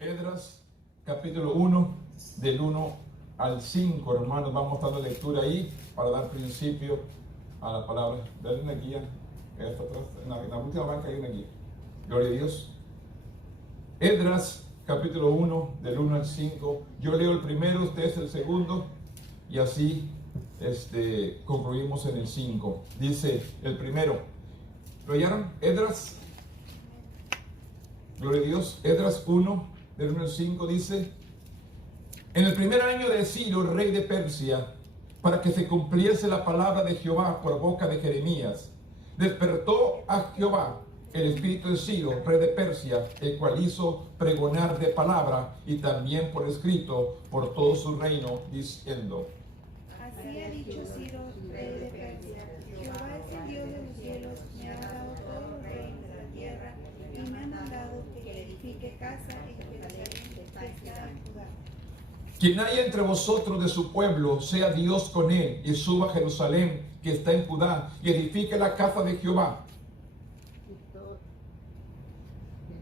Esdras, capítulo 1, del 1 al 5, hermanos. Vamos dando lectura ahí para dar principio a la palabra. Dale una guía, está atrás, en la última banca hay una guía. Gloria a Dios. Esdras, capítulo 1, del 1 al 5. Yo leo el primero, ustedes el segundo, y así concluimos en el 5. Dice el primero. ¿Lo hallaron? Esdras. Gloria a Dios. Esdras 1, del 1 al 5 dice: en el primer año de Ciro, rey de Persia, para que se cumpliese la palabra de Jehová por boca de Jeremías, despertó a Jehová el espíritu de Ciro, rey de Persia, el cual hizo pregonar de palabra y también por escrito por todo su reino, diciendo: así ha dicho Ciro, rey de Persia: Jehová es el Dios de los cielos, me ha dado todos los reinos de la tierra y me ha mandado que edifique casa en Jerusalén, que está en Judá. Quien haya entre vosotros de su pueblo, sea Dios con él, y suba a Jerusalén, que está en Judá, y edifique la casa de Jehová,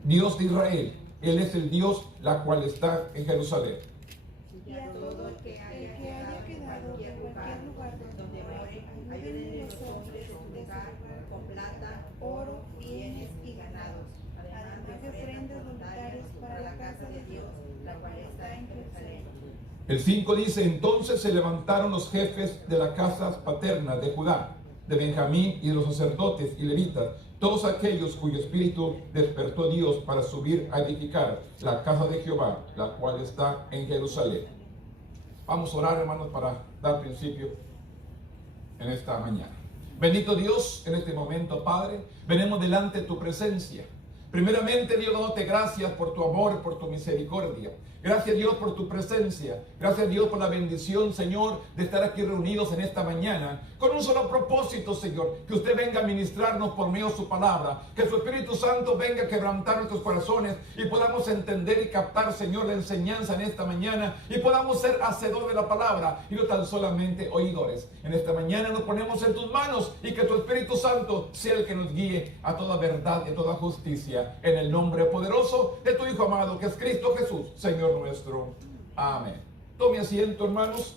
Dios de Israel. Él es el Dios, la cual está en Jerusalén. Y a todo el que haya quedado en cualquier lugar donde more, ayúdenle los hombres de ese lugar con plata, oro, bienes y ganados, además de ofrendas voluntarias para la casa de Dios, la cual está en Jerusalén. El 5 dice: entonces se levantaron los jefes de las casas paternas de Judá, de Benjamín y de los sacerdotes y levitas, todos aquellos cuyo espíritu despertó Dios para subir a edificar la casa de Jehová, la cual está en Jerusalén. Vamos a orar, hermanos, para dar principio en esta mañana. Bendito Dios, en este momento, Padre, venimos delante de tu presencia. Primeramente, Dios, dándote gracias por tu amor, por tu misericordia. Gracias, Dios, por tu presencia. Gracias, Dios, por la bendición, Señor, de estar aquí reunidos en esta mañana con un solo propósito, Señor: que usted venga a ministrarnos por medio de su palabra, que su Espíritu Santo venga a quebrantar nuestros corazones y podamos entender y captar, Señor, la enseñanza en esta mañana y podamos ser hacedores de la palabra y no tan solamente oidores. En esta mañana nos ponemos en tus manos y que tu Espíritu Santo sea el que nos guíe a toda verdad y a toda justicia, en el nombre poderoso de tu Hijo amado, que es Cristo Jesús, Señor nuestro. Amén. Tome asiento, hermanos.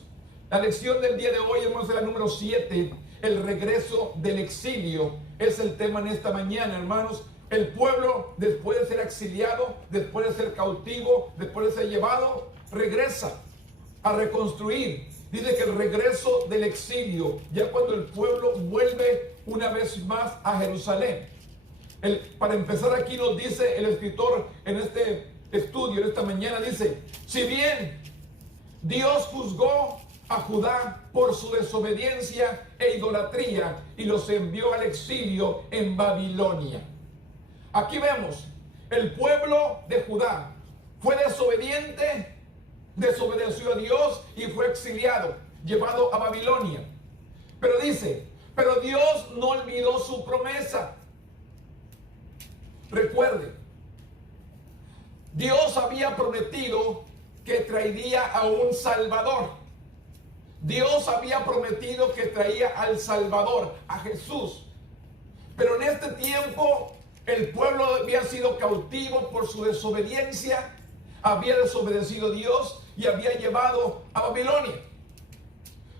La lección del día de hoy, hermanos, es la número 7. El regreso del exilio es el tema en esta mañana, hermanos. El pueblo, después de ser exiliado, después de ser cautivo, después de ser llevado, regresa a reconstruir. Dice que el regreso del exilio, ya cuando el pueblo vuelve una vez más a Jerusalén. Para empezar, aquí nos dice el escritor en este estudio, en esta mañana, dice: si bien Dios juzgó a Judá por su desobediencia e idolatría y los envió al exilio en Babilonia. Aquí vemos, el pueblo de Judá fue desobediente, desobedeció a Dios y fue exiliado, llevado a Babilonia. Pero dice, pero Dios no olvidó su promesa. Recuerde, Dios había prometido que traería a un Salvador. Dios había prometido que traía al Salvador, a Jesús. Pero en este tiempo el pueblo había sido cautivo por su desobediencia, había desobedecido a Dios y había llevado a Babilonia.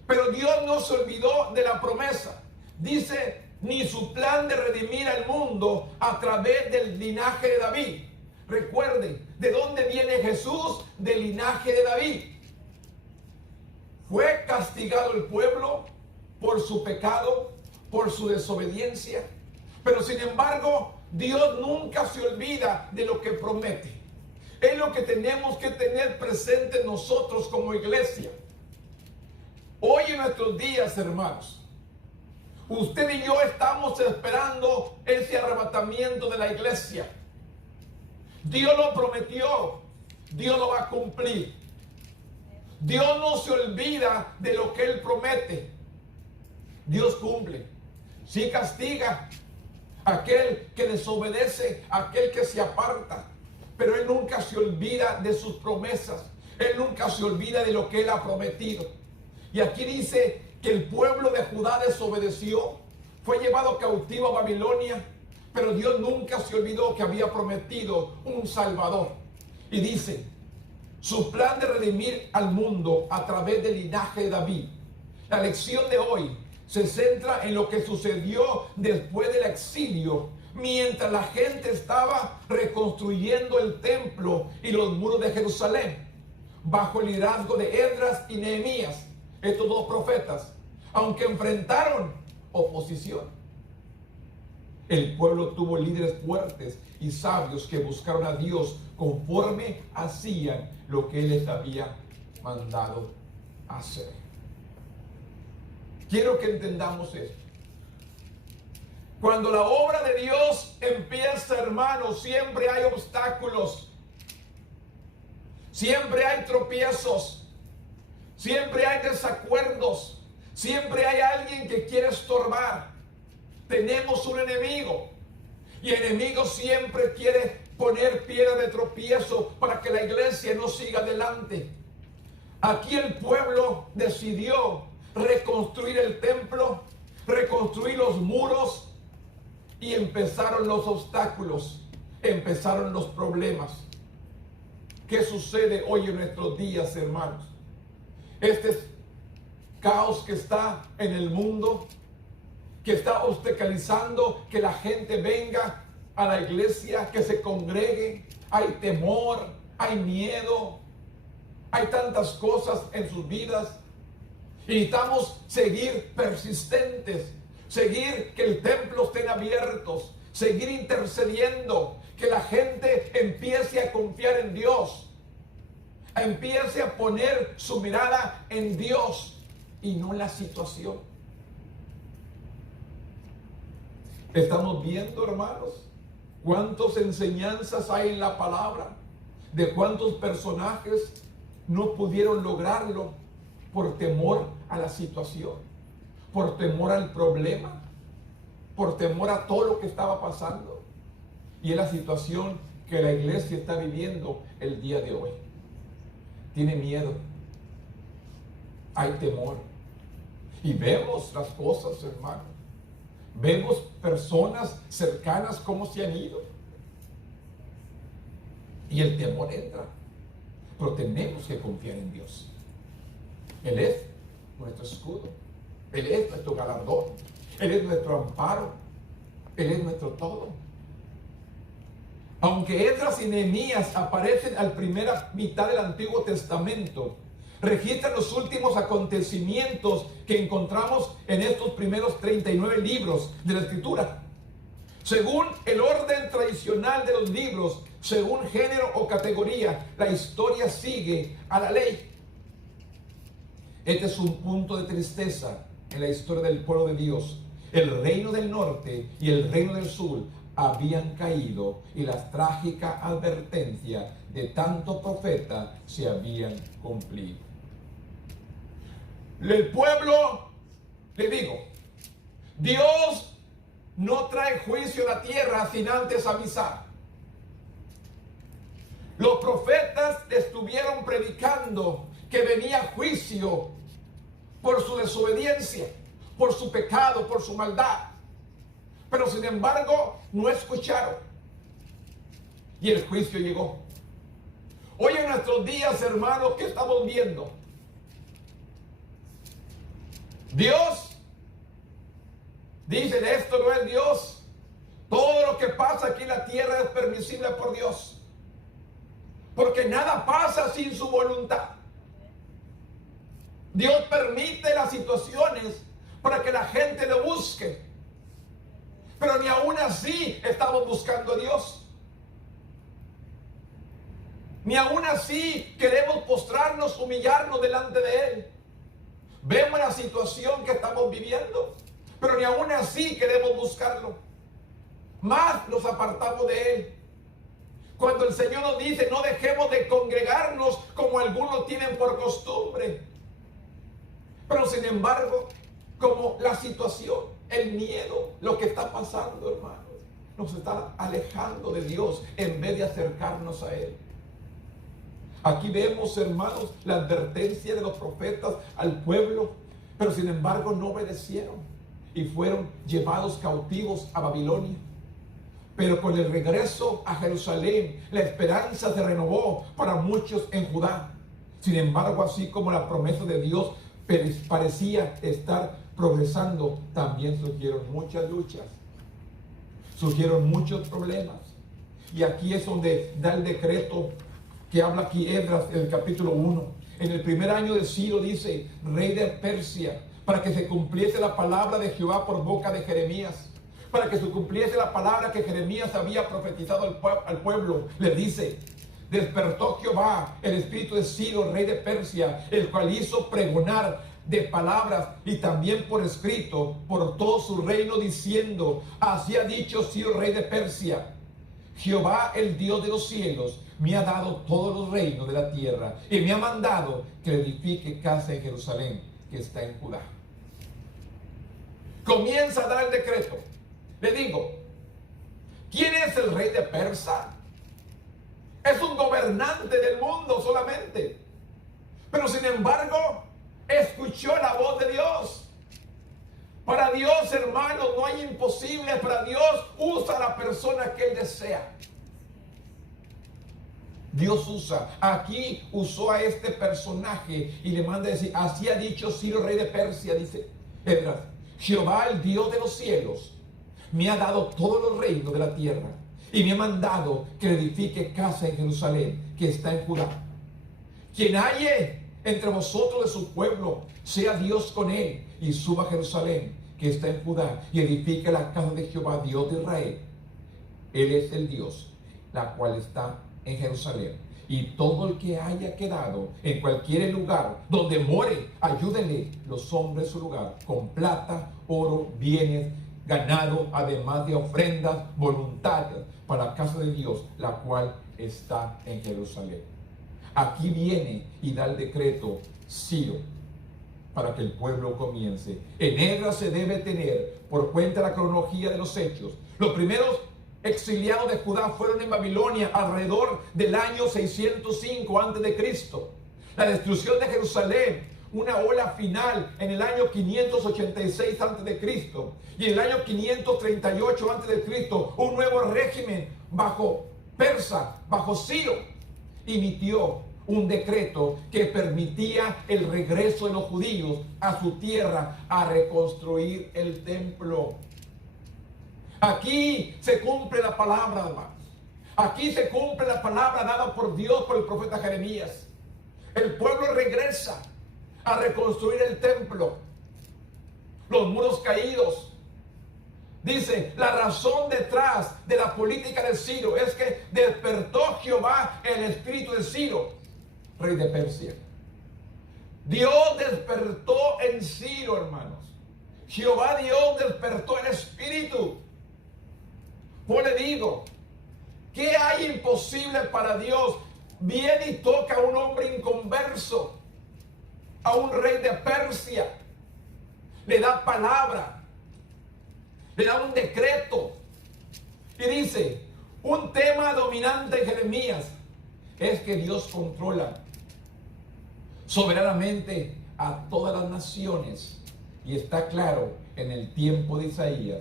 Pero Dios no se olvidó de la promesa. Dice, ni su plan de redimir al mundo a través del linaje de David. Recuerden, ¿de dónde viene Jesús? Del linaje de David. Fue castigado el pueblo por su pecado, por su desobediencia. Pero sin embargo, Dios nunca se olvida de lo que promete. Es lo que tenemos que tener presente nosotros como iglesia. Hoy en nuestros días, hermanos, usted y yo estamos esperando ese arrebatamiento de la iglesia. Dios lo prometió, Dios lo va a cumplir. Dios no se olvida de lo que Él promete. Dios cumple. Sí castiga a aquel que desobedece, a aquel que se aparta. Pero Él nunca se olvida de sus promesas. Él nunca se olvida de lo que Él ha prometido. Y aquí dice que el pueblo de Judá desobedeció, fue llevado cautivo a Babilonia, pero Dios nunca se olvidó que había prometido un Salvador. Y dice, su plan de redimir al mundo a través del linaje de David. La lección de hoy se centra en lo que sucedió después del exilio, mientras la gente estaba reconstruyendo el templo y los muros de Jerusalén, bajo el liderazgo de Esdras y Nehemías, estos dos profetas, aunque enfrentaron oposición. El pueblo tuvo líderes fuertes y sabios que buscaron a Dios conforme hacían lo que Él les había mandado hacer. Quiero que entendamos esto. Cuando la obra de Dios empieza, hermanos, siempre hay obstáculos. Siempre hay tropiezos. Siempre hay desacuerdos. Siempre hay alguien que quiere estorbar. Tenemos un enemigo. Y el enemigo siempre quiere poner piedra de tropiezo para que la iglesia no siga adelante. Aquí el pueblo decidió reconstruir el templo, reconstruir los muros, y empezaron los obstáculos, empezaron los problemas. ¿Qué sucede hoy en nuestros días, hermanos? Este caos que está en el mundo, que está obstaculizando que la gente venga a la iglesia, que se congregue. Hay temor, hay miedo, hay tantas cosas en sus vidas. Y necesitamos seguir persistentes, seguir que el templo estén abiertos, seguir intercediendo, que la gente empiece a confiar en Dios, empiece a poner su mirada en Dios y no en la situación. Estamos viendo, hermanos, cuántas enseñanzas hay en la palabra, de cuántos personajes no pudieron lograrlo por temor a la situación, por temor al problema, por temor a todo lo que estaba pasando. Y es la situación que la iglesia está viviendo el día de hoy. Tiene miedo, hay temor. Y vemos las cosas, hermano. Vemos personas cercanas cómo se han ido. Y el temor entra. Pero tenemos que confiar en Dios. Él es nuestro escudo. Él es nuestro galardón. Él es nuestro amparo. Él es nuestro todo. Aunque Esdras y Nehemías aparecen a la primera mitad del Antiguo Testamento, registran los últimos acontecimientos que encontramos en estos primeros 39 libros de la Escritura. Según el orden tradicional de los libros, según género o categoría, la historia sigue a la ley. Este es un punto de tristeza en la historia del pueblo de Dios. El reino del norte y el reino del sur habían caído y la trágica advertencia de tanto profeta se habían cumplido. El pueblo, le digo, Dios no trae juicio a la tierra sin antes avisar. Los profetas estuvieron predicando que venía juicio por su desobediencia, por su pecado, por su maldad. Pero sin embargo, no escucharon. Y el juicio llegó. Hoy en nuestros días, hermanos, ¿qué estamos viendo? Dios dice, esto no es Dios. Todo lo que pasa aquí en la tierra es permisible por Dios. Porque nada pasa sin su voluntad. Dios permite las situaciones para que la gente lo busque. Pero ni aún así estamos buscando a Dios. Ni aún así queremos postrarnos, humillarnos delante de Él. Vemos la situación que estamos viviendo, pero ni aún así queremos buscarlo. Más nos apartamos de Él. Cuando el Señor nos dice, no dejemos de congregarnos como algunos tienen por costumbre. Pero sin embargo, como la situación, el miedo, lo que está pasando, hermanos, nos está alejando de Dios en vez de acercarnos a Él. Aquí vemos, hermanos, la advertencia de los profetas al pueblo, pero sin embargo no obedecieron y fueron llevados cautivos a Babilonia. Pero con el regreso a Jerusalén, la esperanza se renovó para muchos en Judá. Sin embargo, así como la promesa de Dios parecía estar progresando, también surgieron muchas luchas, surgieron muchos problemas. Y aquí es donde da el decreto que habla aquí Esdras en el capítulo 1. En el primer año de Ciro, dice, rey de Persia, para que se cumpliese la palabra de Jehová por boca de Jeremías, para que se cumpliese la palabra que Jeremías había profetizado al pueblo. Le dice, despertó Jehová el espíritu de Ciro, rey de Persia, el cual hizo pregonar de palabras y también por escrito por todo su reino, diciendo, así ha dicho Ciro, rey de Persia, Jehová, el Dios de los cielos, me ha dado todos los reinos de la tierra y me ha mandado que edifique casa en Jerusalén, que está en Judá. Comienza a dar el decreto. Le digo, ¿quién es el rey de Persia? Es un gobernante del mundo solamente. Pero sin embargo, escuchó la voz de Dios. Para Dios, hermanos, no hay imposible. Para Dios, usa a la persona que Él desea. Dios usa. Aquí usó a este personaje y le manda a decir, así ha dicho Ciro, rey de Persia, dice Esdras, Jehová, el Dios de los cielos, me ha dado todos los reinos de la tierra y me ha mandado que edifique casa en Jerusalén, que está en Judá. Quien halle entre vosotros de su pueblo, sea Dios con él, y suba a Jerusalén, que está en Judá, y edifique la casa de Jehová, Dios de Israel. Él es el Dios, la cual está en Jerusalén. Y todo el que haya quedado en cualquier lugar donde more, ayúdenle los hombres de su lugar, con plata, oro, bienes, ganado, además de ofrendas voluntarias para la casa de Dios, la cual está en Jerusalén. Aquí viene y da el decreto Ciro para que el pueblo comience. En Esdras se debe tener, por cuenta de la cronología de los hechos, los primeros exiliados de Judá fueron en Babilonia alrededor del año 605 a.C. La destrucción de Jerusalén, una ola final en el año 586 a.C. y en el año 538 a.C. un nuevo régimen bajo Persa, bajo Ciro, emitió un decreto que permitía el regreso de los judíos a su tierra a reconstruir el templo. Aquí se cumple la palabra, hermanos. Aquí se cumple la palabra dada por Dios por el profeta Jeremías. El pueblo regresa a reconstruir el templo. Los muros caídos. Dice, la razón detrás de la política de Ciro es que despertó Jehová el espíritu de Ciro, rey de Persia. Dios despertó en Ciro, hermanos. Jehová Dios despertó el espíritu. Pues le digo, ¿qué hay imposible para Dios? Viene y toca a un hombre inconverso, a un rey de Persia, le da palabra, le da un decreto y dice, un tema dominante en Jeremías es que Dios controla soberanamente a todas las naciones, y está claro en el tiempo de Isaías,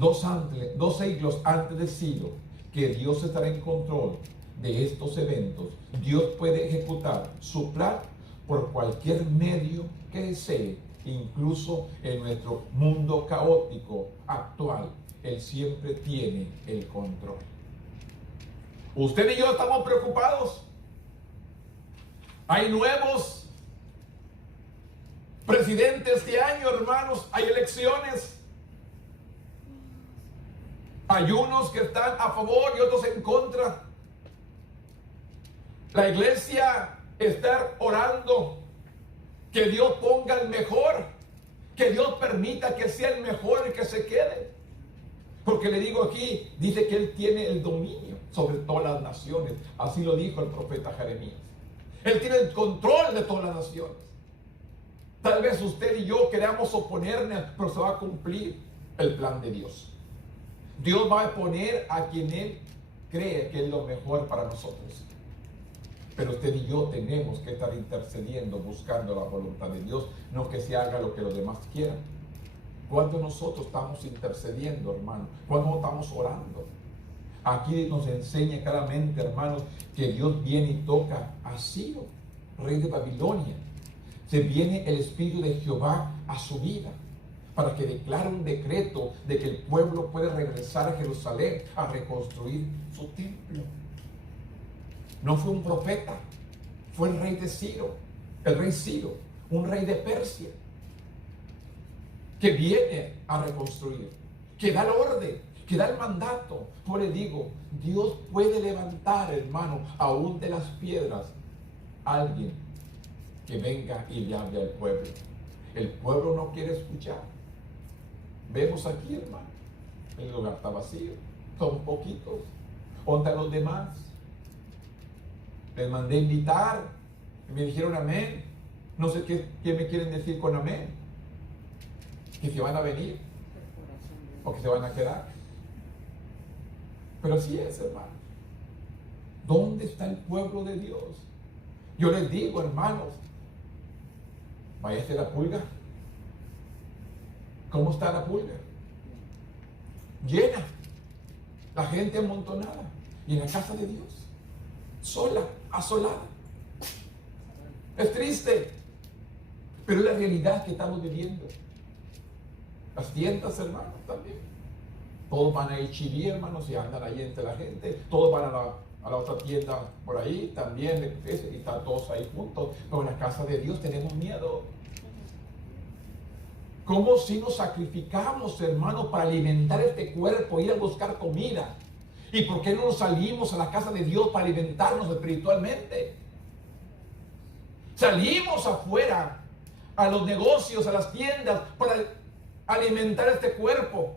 dos siglos antes de Ciro, que Dios estará en control de estos eventos. Dios puede ejecutar su plan por cualquier medio que desee, incluso en nuestro mundo caótico actual. Él siempre tiene el control. Usted y yo estamos preocupados. Hay nuevos presidentes este año, hermanos. Hay elecciones. Hay unos que están a favor y otros en contra. La iglesia está orando que Dios ponga el mejor, que Dios permita que sea el mejor el que se quede. Porque le digo aquí, dice que Él tiene el dominio sobre todas las naciones. Así lo dijo el profeta Jeremías. Él tiene el control de todas las naciones. Tal vez usted y yo queramos oponernos, pero se va a cumplir el plan de Dios. Dios va a poner a quien Él cree que es lo mejor para nosotros. Pero usted y yo tenemos que estar intercediendo, buscando la voluntad de Dios, no que se haga lo que los demás quieran. Cuando nosotros estamos intercediendo, hermano, cuando estamos orando. Aquí nos enseña claramente, hermanos, que Dios viene y toca a Ciro, rey de Babilonia. Se viene el Espíritu de Jehová a su vida para que declare un decreto de que el pueblo puede regresar a Jerusalén a reconstruir su templo. No fue un profeta, fue el rey de Ciro, el rey Ciro, un rey de Persia, que viene a reconstruir, que da el orden, que da el mandato. Por eso digo, Dios puede levantar, hermano, aún de las piedras, a alguien que venga y le hable al pueblo. El pueblo no quiere escuchar. Vemos aquí, hermano, el lugar está vacío, son poquitos. ¿Dónde están los demás? Les mandé invitar y me dijeron amén. No sé qué me quieren decir con amén. Que se van a venir o que se van a quedar. Pero así es, hermano. ¿Dónde está el pueblo de Dios? Yo les digo, hermanos, váyase la pulga. ¿Cómo está la pulga? Llena. La gente amontonada. Y en la casa de Dios, sola, asolada. Es triste, pero es la realidad que estamos viviendo. Las tiendas, hermanos, también. Todos van a H-E-B, hermanos, y andan ahí entre la gente. Todos van a la otra tienda por ahí, también, y están todos ahí juntos. Pero en la casa de Dios tenemos miedo. ¿Cómo si nos sacrificamos, hermanos, para alimentar este cuerpo, ir a buscar comida? ¿Y por qué no nos salimos a la casa de Dios para alimentarnos espiritualmente? Salimos afuera, a los negocios, a las tiendas, para alimentar este cuerpo.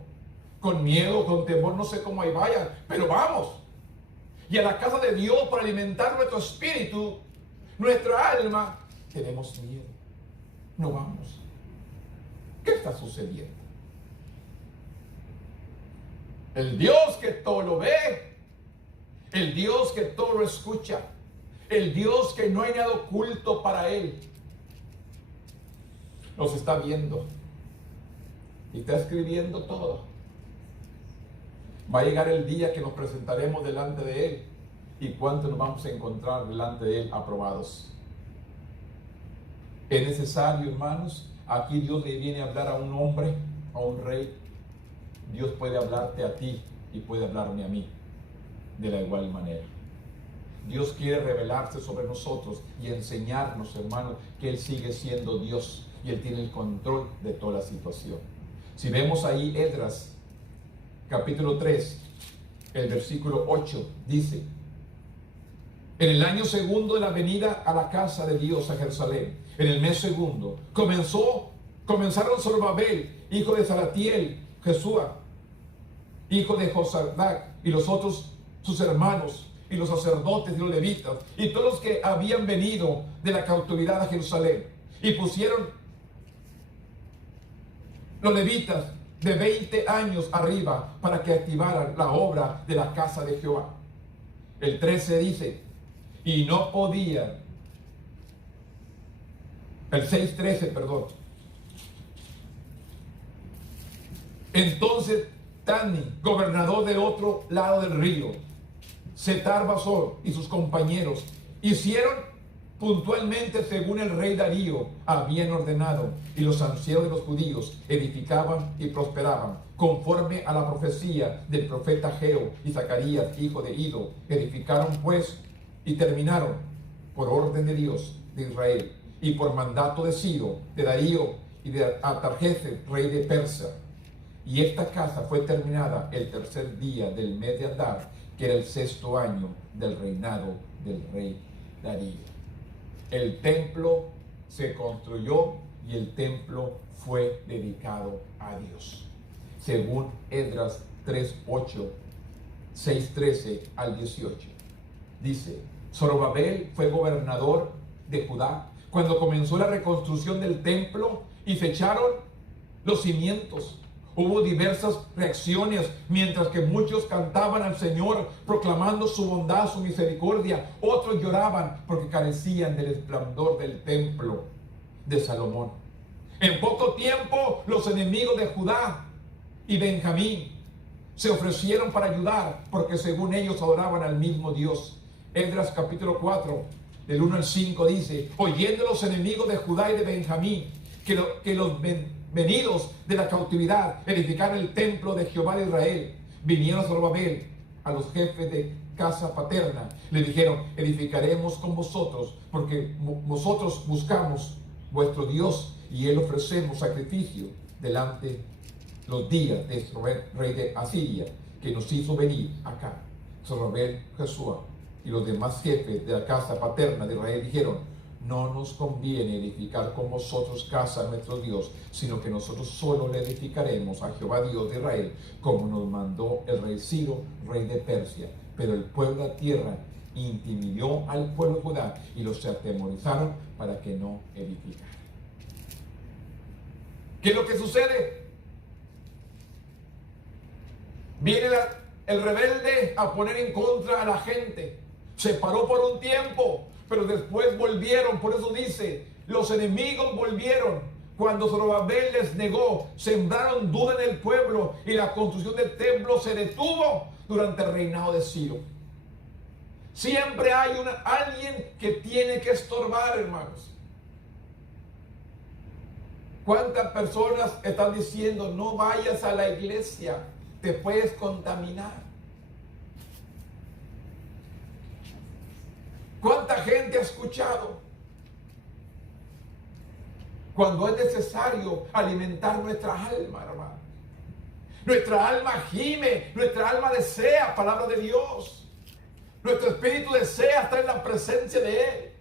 Con miedo, con temor, no sé cómo ahí vayan, pero vamos. Y a la casa de Dios para alimentar nuestro espíritu, nuestra alma, tenemos miedo. No vamos. ¿Qué está sucediendo? El Dios que todo lo ve, el Dios que todo lo escucha, el Dios que no hay nada oculto para Él, nos está viendo y está escribiendo todo. Va a llegar el día que nos presentaremos delante de Él y cuánto nos vamos a encontrar delante de Él aprobados. Es necesario, hermanos. Aquí Dios le viene a hablar a un hombre, a un rey. Dios puede hablarte a ti y puede hablarme a mí de la igual manera. Dios quiere revelarse sobre nosotros y enseñarnos, hermanos, que Él sigue siendo Dios y Él tiene el control de toda la situación. Si vemos ahí Esdras, capítulo 3, el versículo 8, dice: en el año segundo de la venida a la casa de Dios a Jerusalén, en el mes segundo, comenzaron Zorobabel, hijo de Salatiel, Jesúa, hijo de Josadac, y los otros sus hermanos, y los sacerdotes y los levitas, y todos los que habían venido de la cautividad a Jerusalén, y pusieron los levitas de 20 años arriba para que activaran la obra de la casa de Jehová. El 13 dice: y no podían. El 6:13, perdón. Entonces Tani, gobernador del otro lado del río, Setar-Basor y sus compañeros hicieron puntualmente según el rey Darío habían ordenado, y los ancianos de los judíos edificaban y prosperaban conforme a la profecía del profeta Ageo y Zacarías, hijo de Ido. Edificaron pues y terminaron por orden de Dios de Israel y por mandato de Ciro, de Darío y de Artajerjes, rey de Persia. Y esta casa fue terminada el tercer día del mes de Adar, que era el 6º año del reinado del rey Darío. El templo se construyó y el templo fue dedicado a Dios. Según Esdras 3:8, 6:13 al 18. Dice: Zorobabel fue gobernador de Judá cuando comenzó la reconstrucción del templo y se echaron los cimientos. Hubo diversas reacciones, mientras que muchos cantaban al Señor, proclamando su bondad, su misericordia. Otros lloraban porque carecían del esplendor del templo de Salomón. En poco tiempo los enemigos de Judá y Benjamín se ofrecieron para ayudar, porque según ellos adoraban al mismo Dios. Esdras capítulo 4, del 1 al 5 dice: oyendo los enemigos de Judá y de Benjamín que los venidos de la cautividad edificaron el templo de Jehová de Israel, vinieron a Zorobabel, a los jefes de casa paterna, le dijeron: edificaremos con vosotros, porque vosotros buscamos vuestro Dios, y él ofrecemos sacrificio delante los días de Zorobabel, rey de Asiria, que nos hizo venir acá. Zorobabel, Jesúa y los demás jefes de la casa paterna de Israel dijeron: no nos conviene edificar con vosotros casa a nuestro Dios, sino que nosotros solo le edificaremos a Jehová Dios de Israel, como nos mandó el rey Ciro, rey de Persia. Pero el pueblo de la tierra intimidó al pueblo de Judá y los atemorizaron para que no edificaran. ¿Qué es lo que sucede? Viene el rebelde a poner en contra a la gente. Se paró por un tiempo, pero después volvieron. Por eso dice, los enemigos volvieron. Cuando Zorobabel les negó, sembraron duda en el pueblo y la construcción del templo se detuvo durante el reinado de Ciro. Siempre hay alguien que tiene que estorbar, hermanos. ¿Cuántas personas están diciendo: no vayas a la iglesia, te puedes contaminar? ¿Cuánta gente ha escuchado? Cuando es necesario alimentar nuestra alma, hermano. Nuestra alma gime, nuestra alma desea palabra de Dios. Nuestro espíritu desea estar en la presencia de Él,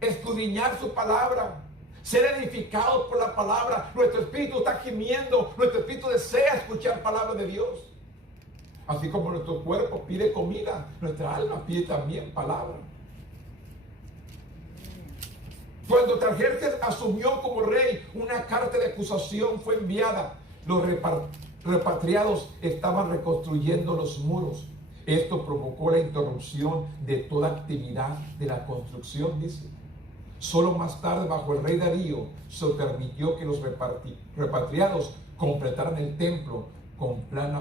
escudriñar su palabra, ser edificados por la palabra. Nuestro espíritu está gimiendo, nuestro espíritu desea escuchar palabra de Dios. Así como nuestro cuerpo pide comida, nuestra alma pide también palabra. Cuando Artajerjes asumió como rey, una carta de acusación fue enviada. Los repatriados estaban reconstruyendo los muros. Esto provocó la interrupción de toda actividad de la construcción, dice. Solo más tarde, bajo el rey Darío, se permitió que los repatriados completaran el templo con pleno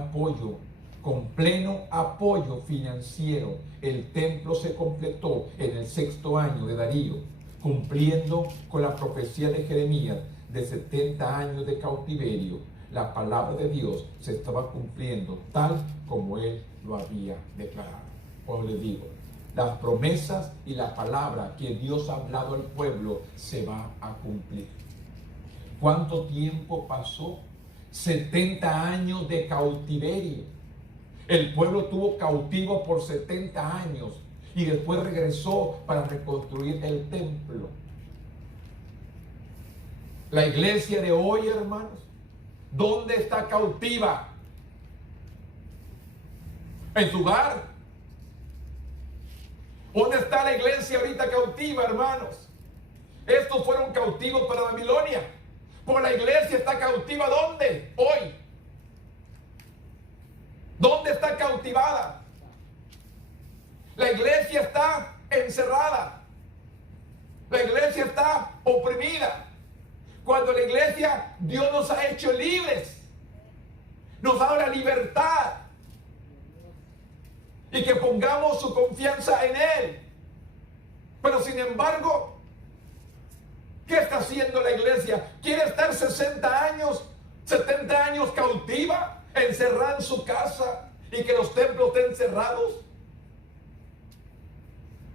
apoyo financiero. El templo se completó en el 6º año de Darío, cumpliendo con la profecía de Jeremías de 70 años de cautiverio. La palabra de Dios se estaba cumpliendo tal como Él lo había declarado. Como les digo, las promesas y la palabra que Dios ha hablado al pueblo se va a cumplir. ¿Cuánto tiempo pasó? 70 años de cautiverio. El pueblo estuvo cautivo por 70 años. Y después regresó para reconstruir el templo. La iglesia de hoy, hermanos, ¿dónde está cautiva? ¿En su hogar? ¿Dónde está la iglesia ahorita cautiva, hermanos? Estos fueron cautivos para Babilonia. Pero la iglesia está cautiva, ¿dónde? Hoy. ¿Dónde está cautivada? La iglesia está encerrada. La iglesia está oprimida. Cuando la iglesia, Dios nos ha hecho libres. Nos ha dado la libertad. Y que pongamos su confianza en Él. Pero sin embargo, ¿qué está haciendo la iglesia? ¿Quiere estar 60 años, 70 años cautiva, encerrada en su casa y que los templos estén cerrados?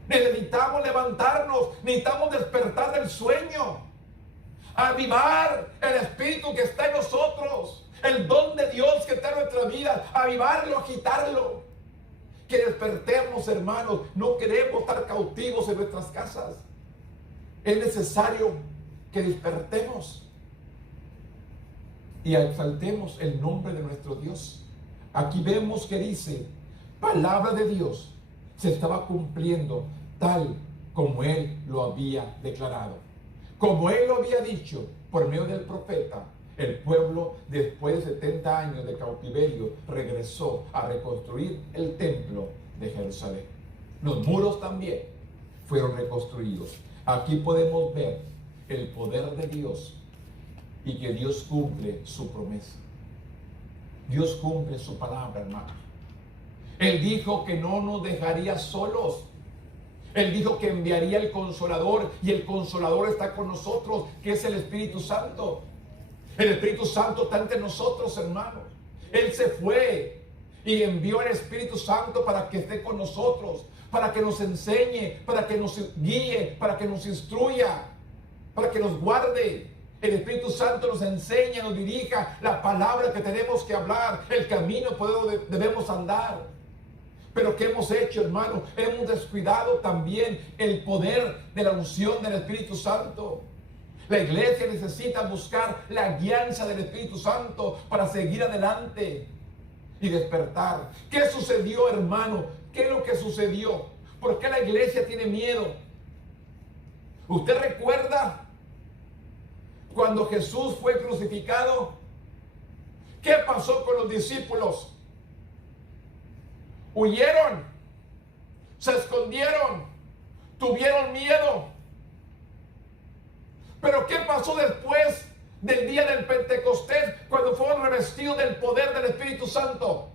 Necesitamos levantarnos, necesitamos despertar del sueño, avivar el espíritu que está en nosotros, el don de Dios que está en nuestra vida, avivarlo, agitarlo. Que despertemos, hermanos. No queremos estar cautivos en nuestras casas. Es necesario que despertemos y exaltemos el nombre de nuestro Dios. Aquí vemos que dice, palabra de Dios se estaba cumpliendo tal como Él lo había declarado. Como Él lo había dicho por medio del profeta, el pueblo, después de 70 años de cautiverio, regresó a reconstruir el templo de Jerusalén. Los muros también fueron reconstruidos. Aquí podemos ver el poder de Dios y que Dios cumple su promesa. Dios cumple su palabra, hermano. Él dijo que no nos dejaría solos. Él dijo que enviaría el Consolador, y el Consolador está con nosotros, que es el Espíritu Santo. El Espíritu Santo está entre nosotros, hermanos. Él se fue y envió al Espíritu Santo para que esté con nosotros, para que nos enseñe, para que nos guíe, para que nos instruya, para que nos guarde. El Espíritu Santo nos enseña, nos dirija la palabra que tenemos que hablar, el camino por donde debemos andar. Pero ¿qué hemos hecho, hermano? Hemos descuidado también el poder de la unción del Espíritu Santo. La iglesia necesita buscar la guianza del Espíritu Santo para seguir adelante y despertar. ¿Qué sucedió, hermano? ¿Qué es lo que sucedió? ¿Por qué la iglesia tiene miedo? ¿Usted recuerda cuando Jesús fue crucificado? ¿Qué pasó con los discípulos? Huyeron, se escondieron, tuvieron miedo. Pero ¿qué pasó después del día del Pentecostés, cuando fueron revestidos del poder del Espíritu Santo?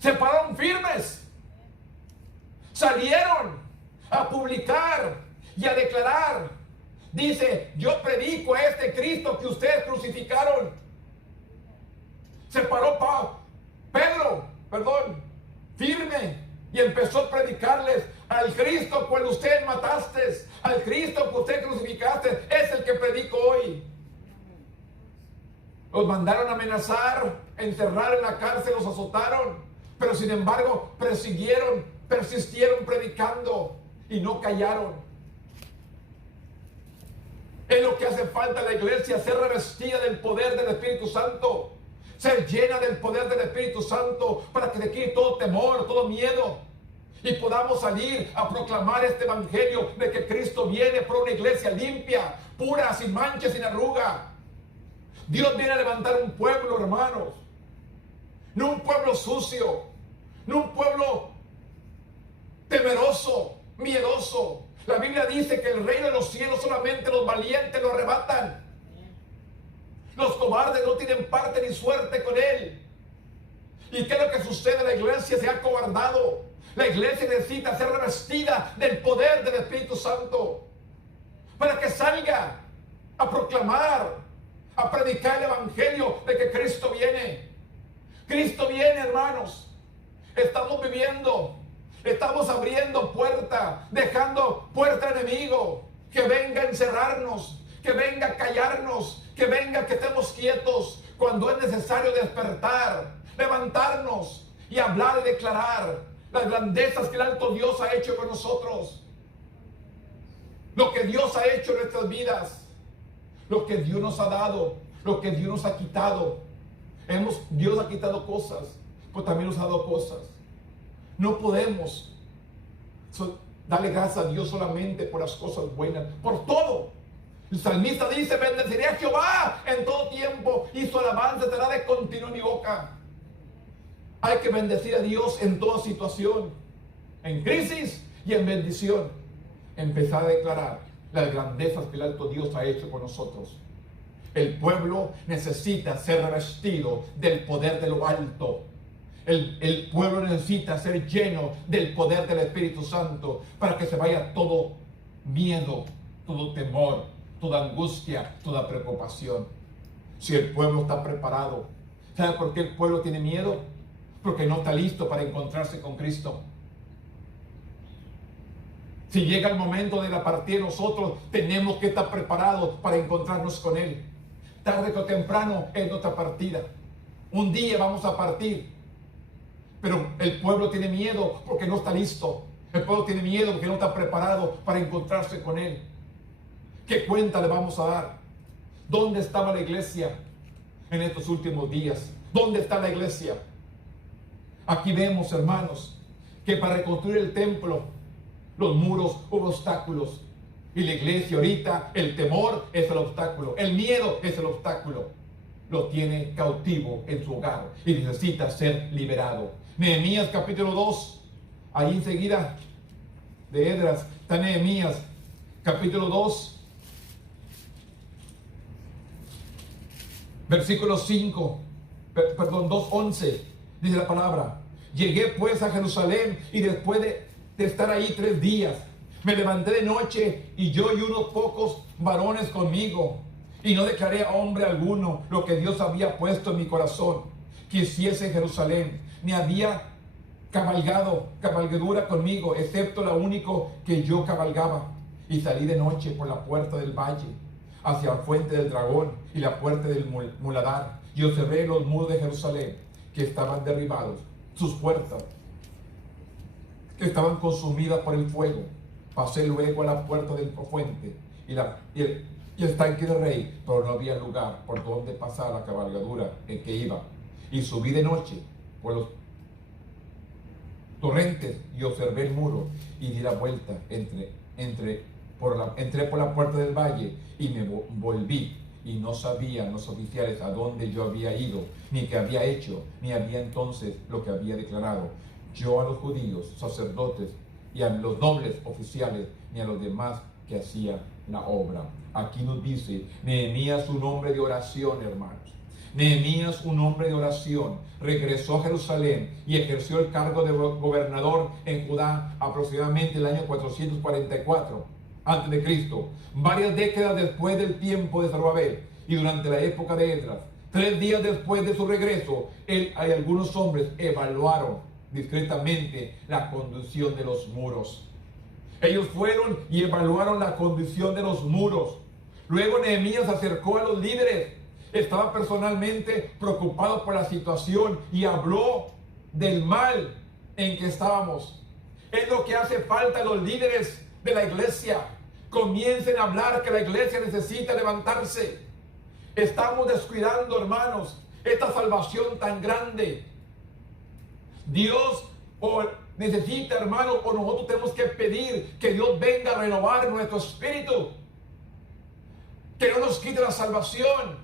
Se pararon firmes, salieron a publicar y a declarar. Dice: yo predico a este Cristo que ustedes crucificaron. Se paró Pedro, firme, y empezó a predicarles: al Cristo cual usted mataste, al Cristo que usted crucificaste, es el que predico hoy. Los mandaron a amenazar, encerrar en la cárcel, los azotaron, pero sin embargo persistieron predicando y no callaron. Es lo que hace falta a la iglesia: ser revestida del poder del Espíritu Santo, ser llena del poder del Espíritu Santo, para que de aquí todo temor, todo miedo, y podamos salir a proclamar este evangelio de que Cristo viene por una iglesia limpia, pura, sin mancha, sin arruga. Dios viene a levantar un pueblo, hermanos, no un pueblo sucio, no un pueblo temeroso, miedoso. La Biblia dice que el reino de los cielos solamente los valientes lo arrebatan. Los cobardes no tienen parte ni suerte con él. ¿Y qué es lo que sucede? La iglesia se ha cobardado. La iglesia necesita ser revestida del poder del Espíritu Santo para que salga a proclamar, a predicar el evangelio de que Cristo viene. Cristo viene, hermanos. Estamos viviendo, estamos abriendo puerta, dejando puerta al enemigo, que venga a encerrarnos, que venga a callarnos, que venga que estemos quietos, cuando es necesario despertar, levantarnos y hablar y declarar las grandezas que el alto Dios ha hecho con nosotros, lo que Dios ha hecho en nuestras vidas, lo que Dios nos ha dado, lo que Dios nos ha quitado. Dios ha quitado cosas, pero también nos ha dado cosas. No podemos darle gracias a Dios solamente por las cosas buenas, por todo. El salmista dice: bendeciré a Jehová en todo tiempo, y su alabanza estará de continuo en mi boca. Hay que bendecir a Dios en toda situación, en crisis y en bendición. Empezar a declarar las grandezas que el alto Dios ha hecho con nosotros. El pueblo necesita ser revestido del poder de lo alto. El pueblo necesita ser lleno del poder del Espíritu Santo, para que se vaya todo miedo, todo temor, toda angustia, toda preocupación. Si el pueblo está preparado, ¿sabe por qué el pueblo tiene miedo? Porque no está listo para encontrarse con Cristo. Si llega el momento de la partida, nosotros tenemos que estar preparados para encontrarnos con Él. Tarde o temprano es nuestra partida. Un día vamos a partir. Pero el pueblo tiene miedo porque no está listo. El pueblo tiene miedo porque no está preparado para encontrarse con Él. ¿Qué cuenta le vamos a dar? ¿Dónde estaba la iglesia en estos últimos días? ¿Dónde está la iglesia? Aquí vemos, hermanos, que para reconstruir el templo, los muros hubo obstáculos. Y la iglesia ahorita, el temor es el obstáculo, el miedo es el obstáculo. Lo tiene cautivo en su hogar y necesita ser liberado. Nehemías capítulo 2, ahí enseguida de Esdras está Nehemías capítulo 2. Versículo 5, perdón, 2:11, dice la palabra: llegué pues a Jerusalén y después de estar ahí 3 días, me levanté de noche y yo y unos pocos varones conmigo, y no declaré a hombre alguno lo que Dios había puesto en mi corazón, que hiciese en Jerusalén, ni había cabalgadura conmigo, excepto la único que yo cabalgaba. Y salí de noche por la puerta del valle, hacia la fuente del dragón y la puerta del muladar, y observé los muros de Jerusalén, que estaban derribados, sus puertas, que estaban consumidas por el fuego. Pasé luego a la puerta del fuente y el estanque del rey, pero no había lugar por donde pasar la cabalgadura en que iba. Y subí de noche por los torrentes y observé el muro y di la vuelta, entré por la puerta del valle y me volví, y no sabían los oficiales a dónde yo había ido, ni qué había hecho, ni había entonces lo que había declarado yo a los judíos, sacerdotes, y a los nobles oficiales, ni a los demás que hacían la obra. Aquí nos dice Nehemías, un hombre de oración, hermanos. Nehemías, un hombre de oración, regresó a Jerusalén y ejerció el cargo de gobernador en Judá aproximadamente el año 444 a.C., varias décadas después del tiempo de Zorobabel y durante la época de Esdras. 3 días después de su regreso, algunos hombres evaluaron discretamente la condición de los muros. Ellos fueron y evaluaron la condición de los muros. Luego Nehemías se acercó a los líderes. Estaba personalmente preocupado por la situación y habló del mal en que estábamos. Es lo que hace falta a los líderes de la iglesia. Comiencen a hablar que la iglesia necesita levantarse. Estamos descuidando, hermanos, esta salvación tan grande. Dios necesita, hermanos, o nosotros tenemos que pedir que Dios venga a renovar nuestro espíritu, que no nos quite la salvación,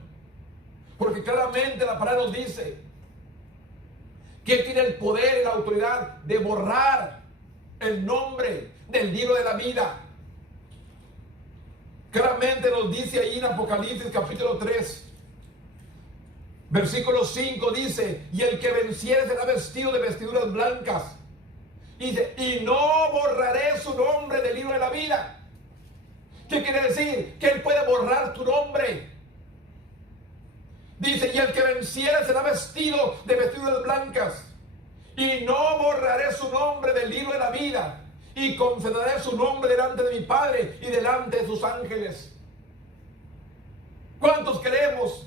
porque claramente la palabra nos dice que Él tiene el poder y la autoridad de borrar el nombre del libro de la vida. Claramente nos dice ahí en Apocalipsis capítulo 3, versículo 5, dice: y el que venciere será vestido de vestiduras blancas. Dice: y no borraré su nombre del libro de la vida. ¿Qué quiere decir? Que Él puede borrar tu nombre. Dice: y el que venciere será vestido de vestiduras blancas. Y no borraré su nombre del libro de la vida. Y concederé su nombre delante de mi Padre y delante de sus ángeles. ¿Cuántos queremos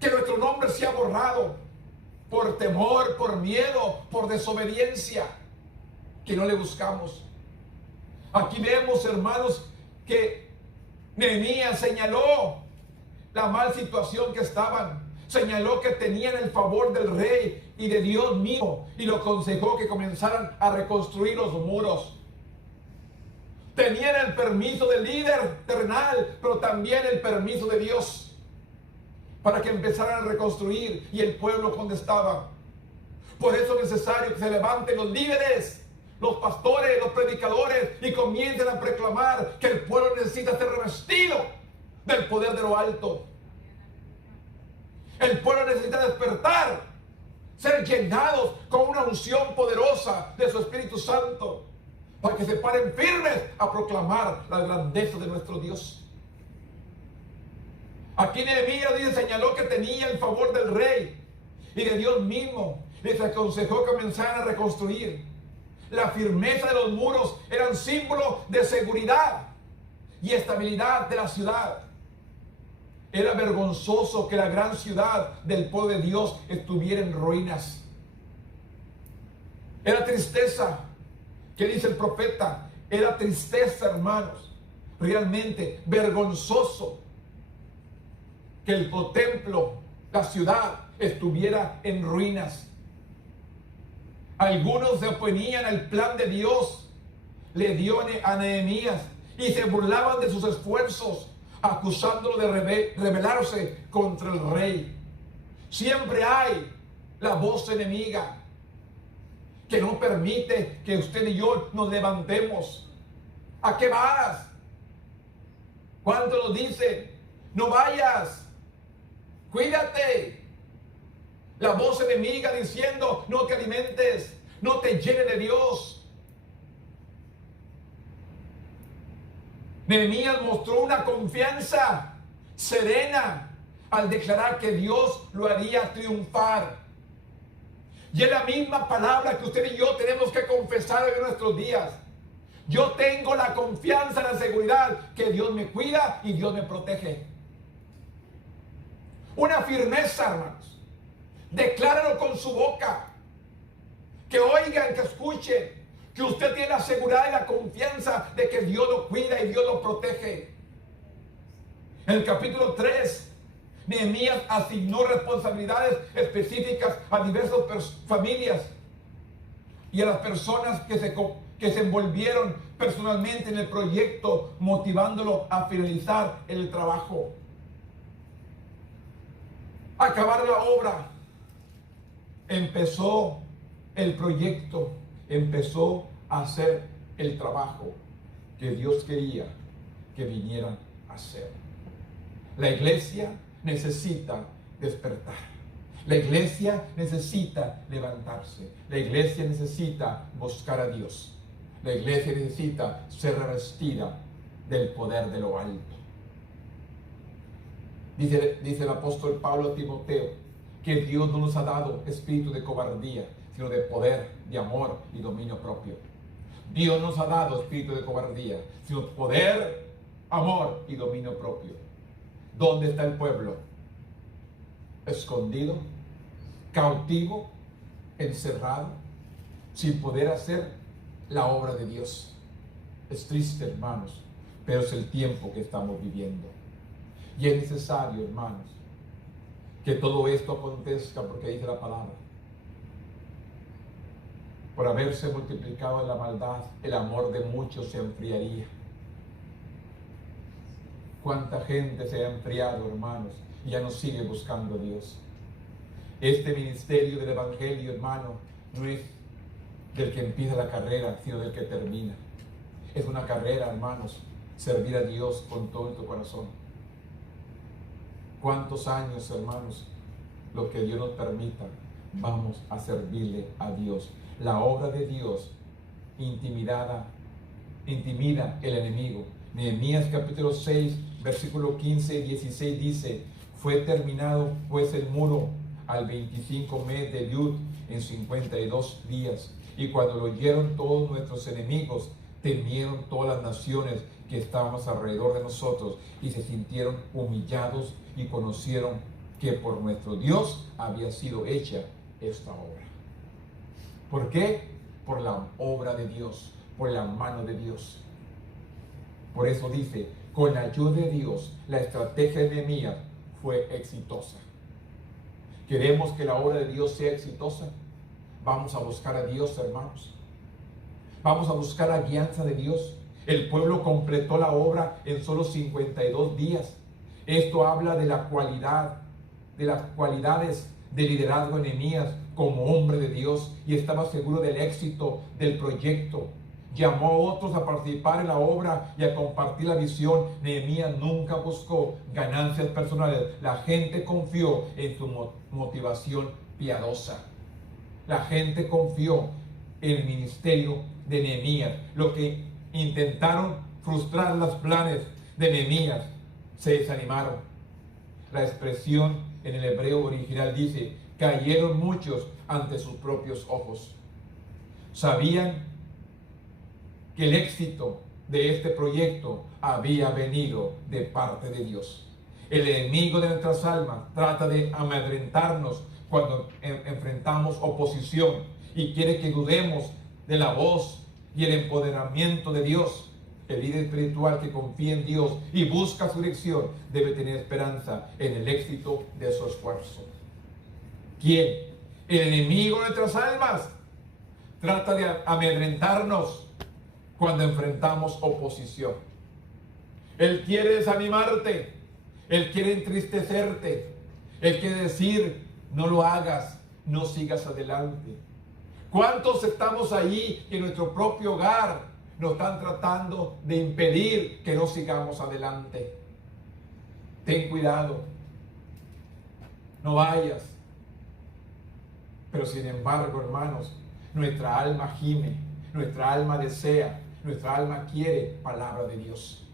que nuestro nombre sea borrado por temor, por miedo, por desobediencia, que no le buscamos? Aquí vemos, hermanos, que Nehemías señaló la mala situación que estaban. Señaló que tenían el favor del rey y de Dios mismo, y lo aconsejó que comenzaran a reconstruir los muros. Tenían el permiso del líder terrenal, pero también el permiso de Dios para que empezaran a reconstruir, y el pueblo contestaba. Por eso es necesario que se levanten los líderes, los pastores, los predicadores, y comiencen a proclamar que el pueblo necesita ser revestido del poder de lo alto. El pueblo necesita despertar, ser llenados con una unción poderosa de su Espíritu Santo, para que se paren firmes a proclamar la grandeza de nuestro Dios. Aquí Nehemías señaló que tenía el favor del rey y de Dios mismo. Les aconsejó que comenzaran a reconstruir. La firmeza de los muros eran símbolo de seguridad y estabilidad de la ciudad. Era vergonzoso que la gran ciudad del pueblo de Dios estuviera en ruinas. Era tristeza. ¿Qué dice el profeta? Era tristeza, hermanos. Realmente vergonzoso que el templo, la ciudad, estuviera en ruinas. Algunos se oponían al plan de Dios. Le dio a Nehemías y se burlaban de sus esfuerzos, acusándolo de rebelarse contra el rey. Siempre hay la voz enemiga que no permite que usted y yo nos levantemos. ¿A qué vas? ¿Cuánto nos dice? No vayas. Cuídate. La voz enemiga diciendo, no te alimentes, no te llenes de Dios. Nehemías mostró una confianza serena al declarar que Dios lo haría triunfar. Y es la misma palabra que usted y yo tenemos que confesar en nuestros días. Yo tengo la confianza, la seguridad que Dios me cuida y Dios me protege. Una firmeza, hermanos. Decláralo con su boca. Que oigan, que escuchen, que usted tiene la seguridad y la confianza de que Dios lo cuida y Dios lo protege. En el capítulo 3, Nehemías asignó responsabilidades específicas a diversas familias y a las personas que se envolvieron personalmente en el proyecto, motivándolo a finalizar el trabajo. Acabar la obra. Empezó el proyecto, empezó a hacer el trabajo que Dios quería que vinieran a hacer. La iglesia necesita despertar. La iglesia necesita levantarse. La iglesia necesita buscar a Dios. La iglesia necesita ser revestida del poder de lo alto. Dice el apóstol Pablo a Timoteo que Dios no nos ha dado espíritu de cobardía, sino de poder, de amor y dominio propio. Dios nos ha dado espíritu de cobardía, sino poder, amor y dominio propio. ¿Dónde está el pueblo? Escondido, cautivo, encerrado, sin poder hacer la obra de Dios. Es triste, hermanos, pero es el tiempo que estamos viviendo. Y es necesario, hermanos, que todo esto acontezca, porque dice la palabra: por haberse multiplicado la maldad, el amor de muchos se enfriaría. ¿Cuánta gente se ha enfriado, hermanos, y ya no sigue buscando a Dios? Este ministerio del Evangelio, hermano, no es del que empieza la carrera, sino del que termina. Es una carrera, hermanos, servir a Dios con todo tu corazón. ¿Cuántos años, hermanos, lo que Dios nos permita, vamos a servirle a Dios? La obra de Dios intimida el enemigo. Nehemías capítulo 6, versículo 15 y 16 dice: fue terminado pues el muro al 25 mes de Eliud en 52 días. Y cuando lo oyeron todos nuestros enemigos, temieron todas las naciones que estábamos alrededor de nosotros y se sintieron humillados y conocieron que por nuestro Dios había sido hecha esta obra. ¿Por qué? Por la obra de Dios, por la mano de Dios. Por eso dice, con la ayuda de Dios, la estrategia de Nehemías fue exitosa. ¿Queremos que la obra de Dios sea exitosa? Vamos a buscar a Dios, hermanos. Vamos a buscar la guianza de Dios. El pueblo completó la obra en solo 52 días. Esto habla de la cualidad, de las cualidades de liderazgo de Nehemías como hombre de Dios, y estaba seguro del éxito del proyecto. Llamó a otros a participar en la obra y a compartir la visión. Nehemías nunca buscó ganancias personales. La gente confió en su motivación piadosa. La gente confió en el ministerio de Nehemías. Lo que intentaron frustrar los planes de Nehemías se desanimaron. La expresión en el hebreo original dice: cayeron muchos ante sus propios ojos. Sabían que el éxito de este proyecto había venido de parte de Dios. El enemigo de nuestras almas trata de amedrentarnos cuando enfrentamos oposición y quiere que dudemos de la voz y el empoderamiento de Dios. El líder espiritual que confía en Dios y busca su dirección debe tener esperanza en el éxito de su esfuerzo. ¿Quién? El enemigo de nuestras almas trata de amedrentarnos cuando enfrentamos oposición. Él quiere desanimarte, él quiere entristecerte, él quiere decir: no lo hagas, no sigas adelante. ¿Cuántos estamos ahí en nuestro propio hogar nos están tratando de impedir que no sigamos adelante? Ten cuidado. no vayas. Pero sin embargo, hermanos, nuestra alma gime, nuestra alma desea, nuestra alma quiere palabra de Dios.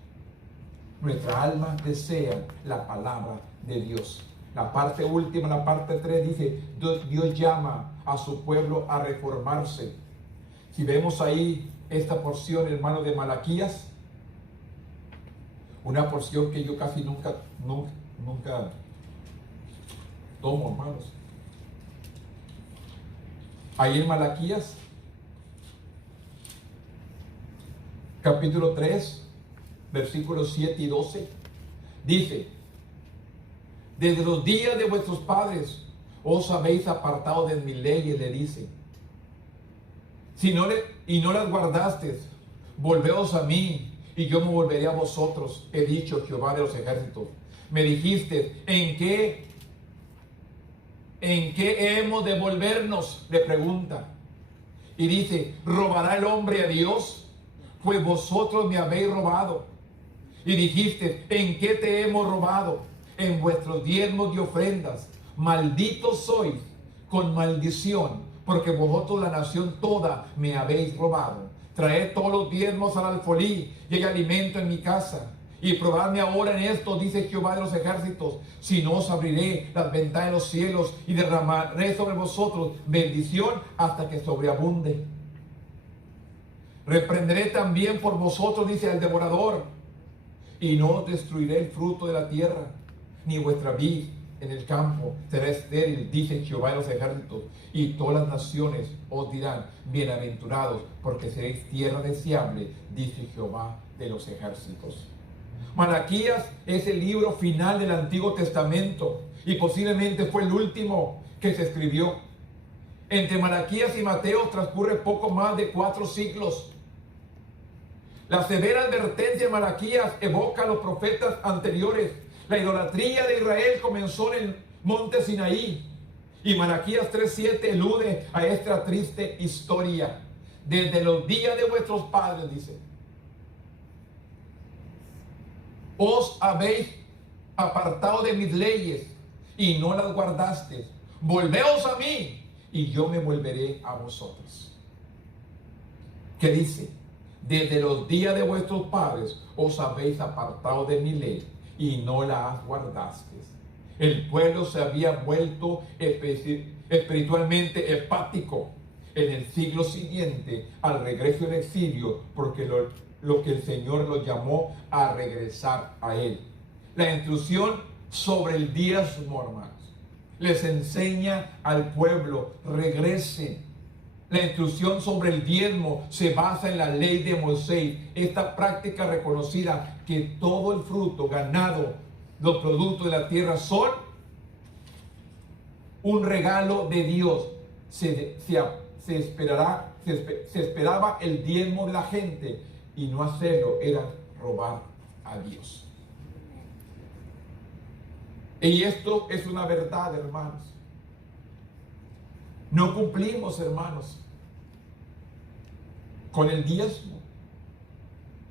Nuestra alma desea la palabra de Dios. La parte última, la parte 3 dice, Dios llama a su pueblo a reformarse. Si vemos ahí esta porción, hermano, de Malaquías, una porción que yo casi nunca tomo, hermanos. Ahí en Malaquías, capítulo 3, versículos 7 y 12, dice, desde los días de vuestros padres os habéis apartado de mis leyes, le dice, y no las guardasteis, volveos a mí, y yo me volveré a vosotros, he dicho Jehová de los ejércitos. Me dijiste, ¿en qué hemos de volvernos?, le pregunta. Y dice, ¿robará el hombre a Dios? Pues vosotros me habéis robado. Y dijiste, ¿en qué te hemos robado? En vuestros diezmos y ofrendas. Malditos sois con maldición, porque vosotros la nación toda me habéis robado. Traed todos los diezmos al alfolí, y hay alimento en mi casa. Y probadme ahora en esto, dice Jehová de los ejércitos, si no os abriré las ventanas de los cielos y derramaré sobre vosotros bendición hasta que sobreabunde. Reprenderé también por vosotros, dice el devorador, y no os destruiré el fruto de la tierra, ni vuestra vid en el campo será estéril, dice Jehová de los ejércitos, y todas las naciones os dirán, bienaventurados, porque seréis tierra deseable, dice Jehová de los ejércitos. Malaquías es el libro final del Antiguo Testamento y posiblemente fue el último que se escribió. Entre Malaquías y Mateo transcurre poco más de 4 siglos. La severa advertencia de Malaquías evoca a los profetas anteriores. La idolatría de Israel comenzó en el monte Sinaí, y Malaquías 3:7 elude a esta triste historia. Desde los días de vuestros padres, dice, os habéis apartado de mis leyes y no las guardasteis. Volveos a mí y yo me volveré a vosotros. ¿Qué dice? Desde los días de vuestros padres os habéis apartado de mi ley y no la guardasteis. El pueblo se había vuelto espiritualmente hepático en el siglo siguiente al regreso del exilio, porque lo que el Señor los llamó a regresar a Él. La instrucción sobre el diezmo, hermanos, les enseña al pueblo, regresen. La instrucción sobre el diezmo se basa en la ley de Moisés, esta práctica reconocida que todo el fruto, ganado, los productos de la tierra son un regalo de Dios. Se esperaba el diezmo de la gente, y no hacerlo era robar a Dios. Y esto es una verdad, hermanos. No cumplimos, hermanos, con el diezmo.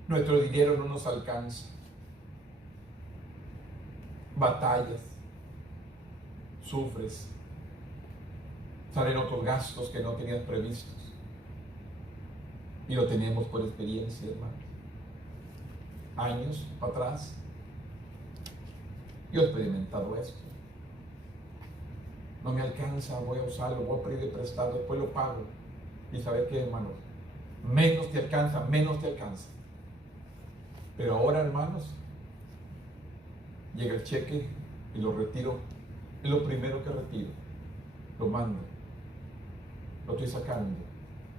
Nuestro dinero no nos alcanza. Batallas, sufres, salen otros gastos que no tenías previstos. Y lo tenemos por experiencia, hermano. Años para atrás, yo he experimentado esto. No me alcanza, voy a usarlo, voy a pedir prestado, después lo pago. Y ¿sabe qué, hermanos? Menos te alcanza, menos te alcanza. Pero ahora, hermanos, llega el cheque y lo retiro. Es lo primero que retiro. Lo mando. Lo estoy sacando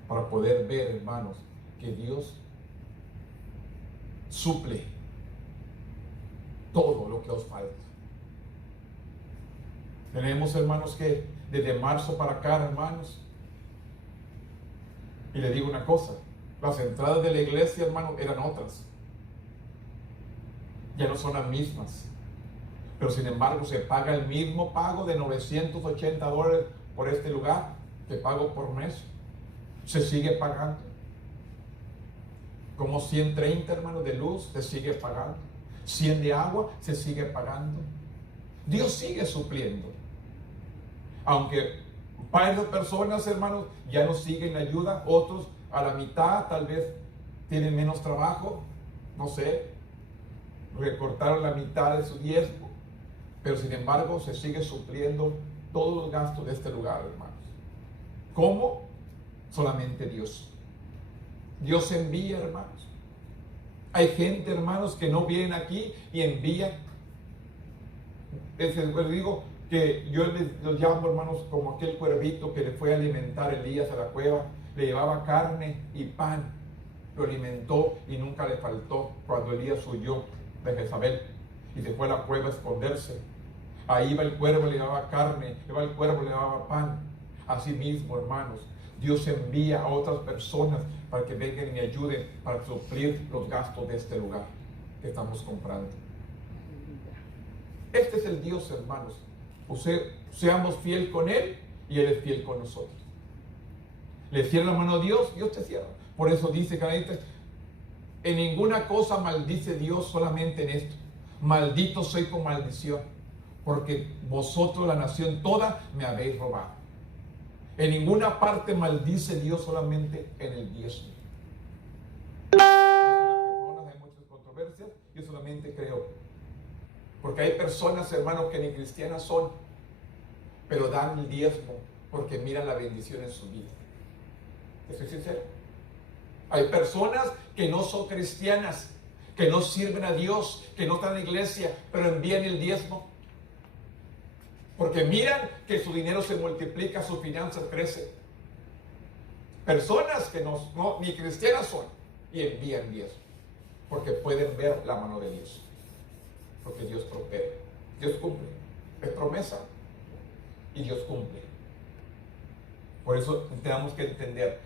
para poder ver, hermanos, que Dios suple todo lo que os falta. Tenemos, hermanos, que desde marzo para acá, hermanos, y le digo una cosa, las entradas de la iglesia, hermanos, eran otras. Ya no son las mismas. Pero sin embargo se paga el mismo pago de $980 por este lugar que pago por mes. Se sigue pagando. Como 130, hermanos, de luz se sigue pagando. 100 de agua se sigue pagando. Dios sigue supliendo. Aunque varias personas, hermanos, ya no siguen la ayuda, otros a la mitad tal vez tienen menos trabajo, no sé, recortaron la mitad de su diezmo, pero sin embargo se sigue supliendo todos los gastos de este lugar, hermanos. ¿Cómo? Solamente Dios. Dios envía, hermanos. Hay gente, hermanos, que no vienen aquí y envían. Les digo que yo los llamo, hermanos, como aquel cuervito que le fue a alimentar Elías a la cueva. Le llevaba carne y pan, lo alimentó y nunca le faltó cuando Elías huyó de Jezabel y se fue a la cueva a esconderse. Ahí iba el cuervo, le llevaba carne, iba el cuervo, le llevaba pan. Así mismo, hermanos, Dios envía a otras personas para que vengan y me ayuden para suplir los gastos de este lugar que estamos comprando. Este es el Dios, hermanos. Seamos fiel con Él y Él es fiel con nosotros. Le cierra la mano a Dios, Dios te cierra. Por eso dice claramente, en ninguna cosa maldice Dios, solamente en esto. Maldito soy con maldición, porque vosotros, la nación toda, me habéis robado. En ninguna parte maldice Dios, solamente en el diezmo. Hay muchas controversias, yo solamente creo. Porque hay personas, hermanos, que ni cristianas son, pero dan el diezmo porque miran la bendición en su vida. Estoy sincero. Hay personas que no son cristianas, que no sirven a Dios, que no están en la iglesia, pero envían el diezmo. Porque miran que su dinero se multiplica, sus finanzas crecen. Personas que ni cristianas son y envían diezmo. Porque pueden ver la mano de Dios. Porque Dios prospera. Dios cumple. Es promesa. Y Dios cumple. Por eso tenemos que entender.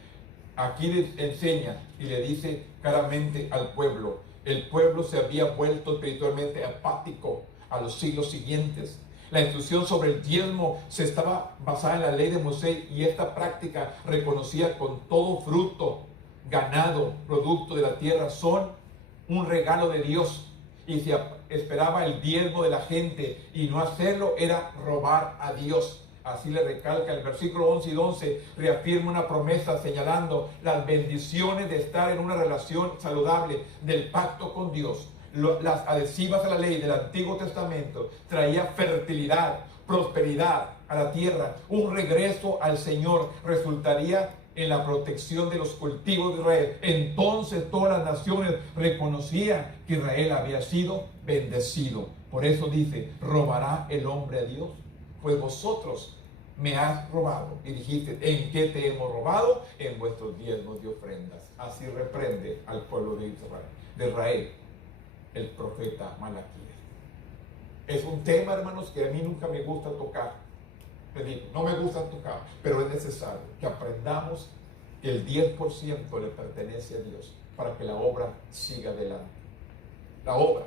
Aquí le enseña y le dice claramente al pueblo. El pueblo se había vuelto espiritualmente apático a los siglos siguientes. La instrucción sobre el diezmo se estaba basada en la ley de Moisés y esta práctica reconocía con todo fruto, ganado, producto de la tierra, son un regalo de Dios. Y se esperaba el diezmo de la gente y no hacerlo era robar a Dios. Así le recalca el versículo 11 y 12, reafirma una promesa señalando las bendiciones de estar en una relación saludable del pacto con Dios. Las adhesivas a la ley del Antiguo Testamento traía fertilidad, prosperidad a la tierra. Un regreso al Señor resultaría en la protección de los cultivos de Israel. Entonces todas las naciones reconocían que Israel había sido bendecido. Por eso dice, ¿robará el hombre a Dios? Pues vosotros me has robado. Y dijiste, ¿en qué te hemos robado? En vuestros diezmos y ofrendas. Así reprende al pueblo de Israel el profeta Malaquías. Es un tema, hermanos, que a mí nunca me gusta tocar. Te digo, no me gusta tocar, pero es necesario que aprendamos que el 10% le pertenece a Dios para que la obra siga adelante. La obra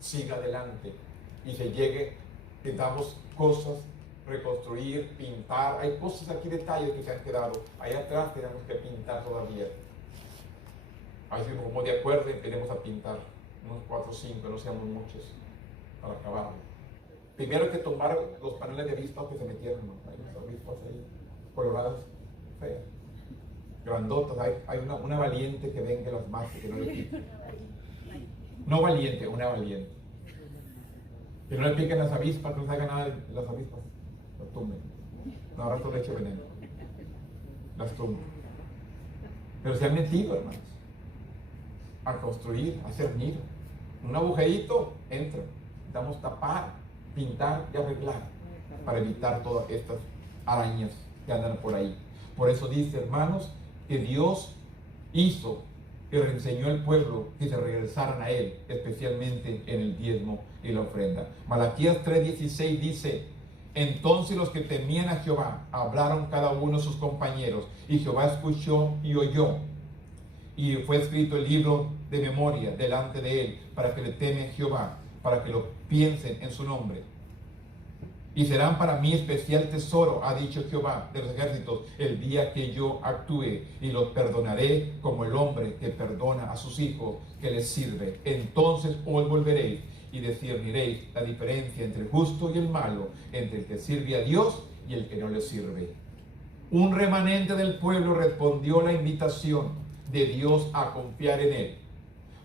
siga adelante y se llegue, que damos cosas, reconstruir, pintar. Hay cosas aquí, detalles que se han quedado. Ahí atrás tenemos que pintar todavía. Ahí si nos ponemos de acuerdo, empecemos a pintar unos 4 o 5, no seamos muchos, para acabarlo. Primero hay que tomar los paneles de avispas que se metieron, ¿no? Hay unas avispas ahí, coloradas, feas, grandotas. Hay una valiente que venga las más, que no le piquen. No valiente, una valiente. Que no le piquen las avispas, que no se haga nada de las avispas. Las tumben. No, ahora todo le eche veneno. Las tumben. Pero se han metido, hermanos, a construir, a hacer nido. Un agujerito, entra. Necesitamos tapar, pintar y arreglar para evitar todas estas arañas que andan por ahí. Por eso dice, hermanos, que Dios hizo que enseñó al pueblo que se regresaran a Él, especialmente en el diezmo y la ofrenda. Malaquías 3:16 dice, entonces los que temían a Jehová hablaron cada uno a sus compañeros, y Jehová escuchó y oyó. Y fue escrito el libro de memoria delante de él, para que le temen a Jehová, para que lo piensen en su nombre. Y serán para mí especial tesoro, ha dicho Jehová de los ejércitos, el día que yo actúe, y los perdonaré como el hombre que perdona a sus hijos, que les sirve. Entonces os volveréis, y discerniréis la diferencia entre el justo y el malo, entre el que sirve a Dios y el que no le sirve. Un remanente del pueblo respondió la invitación de Dios a confiar en él.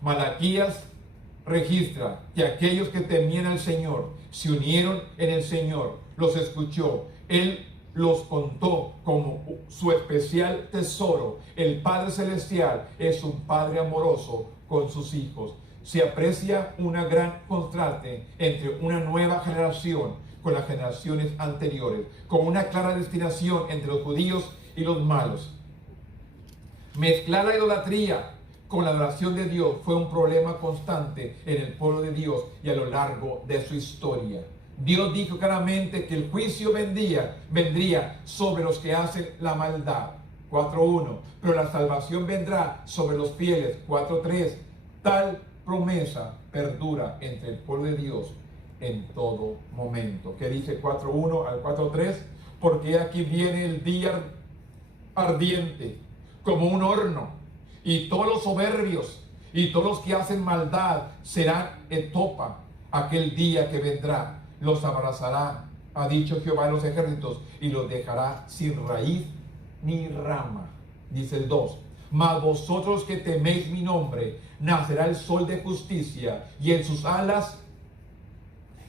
Malaquías registra que aquellos que temían al Señor se unieron en el Señor, los escuchó, Él los contó como su especial tesoro. El Padre Celestial es un Padre amoroso con sus hijos. Se aprecia una gran contraste entre una nueva generación con las generaciones anteriores, con una clara destinación entre los judíos y los malos. Mezclar la idolatría con la adoración de Dios fue un problema constante en el pueblo de Dios y a lo largo de su historia. Dios dijo claramente que el juicio vendría sobre los que hacen la maldad, 4.1, pero la salvación vendrá sobre los fieles, 4.3. Tal promesa perdura entre el pueblo de Dios en todo momento. ¿Qué dice 4.1 al 4.3? Porque aquí viene el día ardiente como un horno, y todos los soberbios y todos los que hacen maldad serán estopa. Aquel día que vendrá los abrazará, ha dicho Jehová de los ejércitos, y los dejará sin raíz ni rama. Dice el 2. Mas vosotros que teméis mi nombre, nacerá el sol de justicia, y en sus alas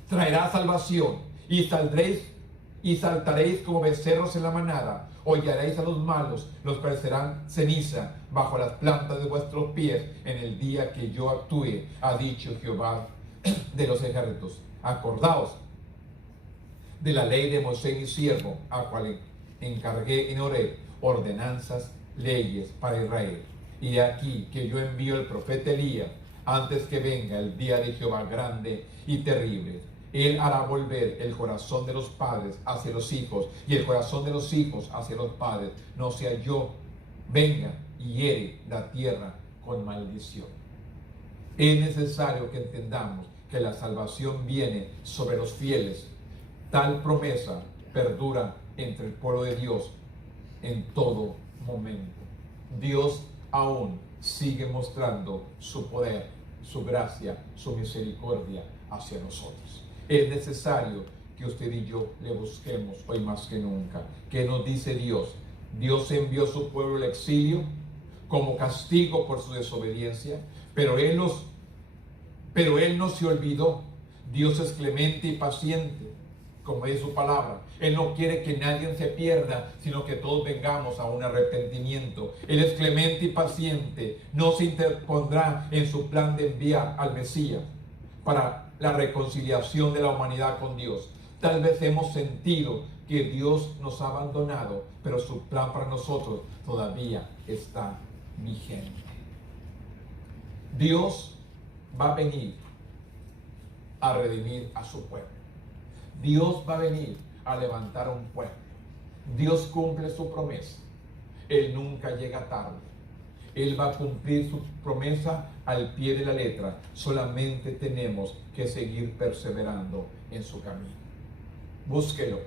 traerá salvación, y saldréis y saltaréis como becerros en la manada. Hollaréis a los malos, los parecerán ceniza bajo las plantas de vuestros pies en el día que yo actúe, ha dicho Jehová de los ejércitos. Acordaos de la ley de Moisés mi siervo, a cual encargué en Horeb ordenanzas, leyes para Israel. Y aquí que yo envío el profeta Elías antes que venga el día de Jehová grande y terrible. Él hará volver el corazón de los padres hacia los hijos y el corazón de los hijos hacia los padres. No sea yo, venga y hiere la tierra con maldición. Es necesario que entendamos que la salvación viene sobre los fieles. Tal promesa perdura entre el pueblo de Dios en todo momento. Dios aún sigue mostrando su poder, su gracia, su misericordia hacia nosotros. Es necesario que usted y yo le busquemos hoy más que nunca. ¿Qué nos dice Dios? Dios envió a su pueblo al exilio como castigo por su desobediencia, pero Él no se olvidó. Dios es clemente y paciente, como dice su palabra. Él no quiere que nadie se pierda, sino que todos vengamos a un arrepentimiento. Él es clemente y paciente, no se interpondrá en su plan de enviar al Mesías para la reconciliación de la humanidad con Dios. Tal vez hemos sentido que Dios nos ha abandonado, pero su plan para nosotros todavía está vigente. Dios va a venir a redimir a su pueblo. Dios va a venir a levantar a un pueblo. Dios cumple su promesa. Él nunca llega tarde. Él va a cumplir su promesa al pie de la letra. Solamente tenemos que seguir perseverando en su camino. Búsquelo.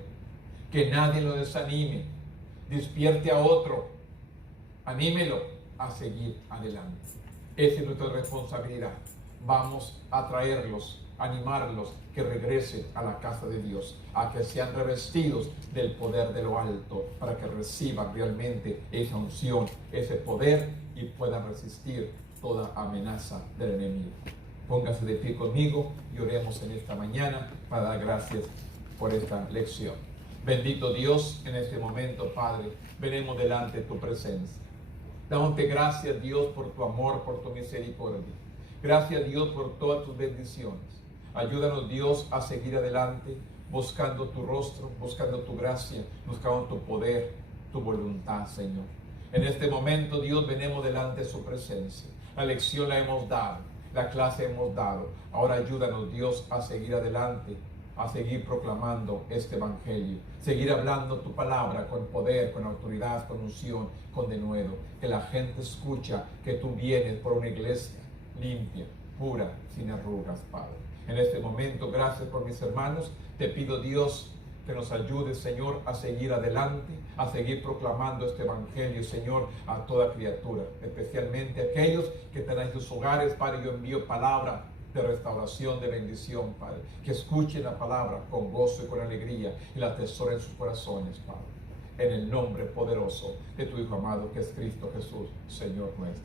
Que nadie lo desanime. Despierte a otro. Anímelo a seguir adelante. Esa es nuestra responsabilidad. Vamos a traerlos, animarlos, que regresen a la casa de Dios, a que sean revestidos del poder de lo alto, para que reciban realmente esa unción, ese poder, y puedan resistir toda amenaza del enemigo. Póngase de pie conmigo y oremos en esta mañana para dar gracias por esta lección. Bendito Dios, en este momento, Padre, venimos delante de tu presencia. Dándote gracias, Dios, por tu amor, por tu misericordia. Gracias, Dios, por todas tus bendiciones. Ayúdanos, Dios, a seguir adelante, buscando tu rostro, buscando tu gracia, buscando tu poder, tu voluntad, Señor. En este momento, Dios, venimos delante de su presencia. La lección la hemos dado, la clase hemos dado. Ahora ayúdanos, Dios, a seguir adelante, a seguir proclamando este evangelio, seguir hablando tu palabra con poder, con autoridad, con unción, con denuedo. Que la gente escucha que tú vienes por una iglesia limpia, pura, sin arrugas, Padre. En este momento, gracias por mis hermanos. Te pido, Dios, que nos ayudes, Señor, a seguir adelante, a seguir proclamando este evangelio, Señor, a toda criatura, especialmente a aquellos que están en sus hogares. Padre, yo envío palabra de restauración, de bendición, Padre. Que escuchen la palabra con gozo y con alegría y la atesoren en sus corazones, Padre. En el nombre poderoso de tu Hijo amado, que es Cristo Jesús, Señor nuestro.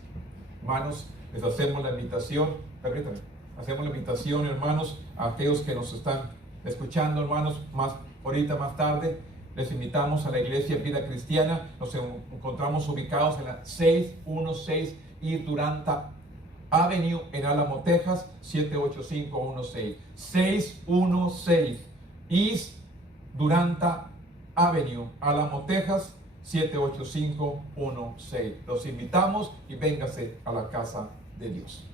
Hermanos, les hacemos la invitación, permítanme, hacemos la invitación, hermanos, a aquellos que nos están escuchando, hermanos, ahorita más tarde, les invitamos a la Iglesia Vida Cristiana. Nos encontramos ubicados en la 616 East Duranta Avenue en Álamo, Texas, 78516. 616 East Duranta Avenue, Álamo, Texas, 78516. Los invitamos y véngase a la casa de Dios.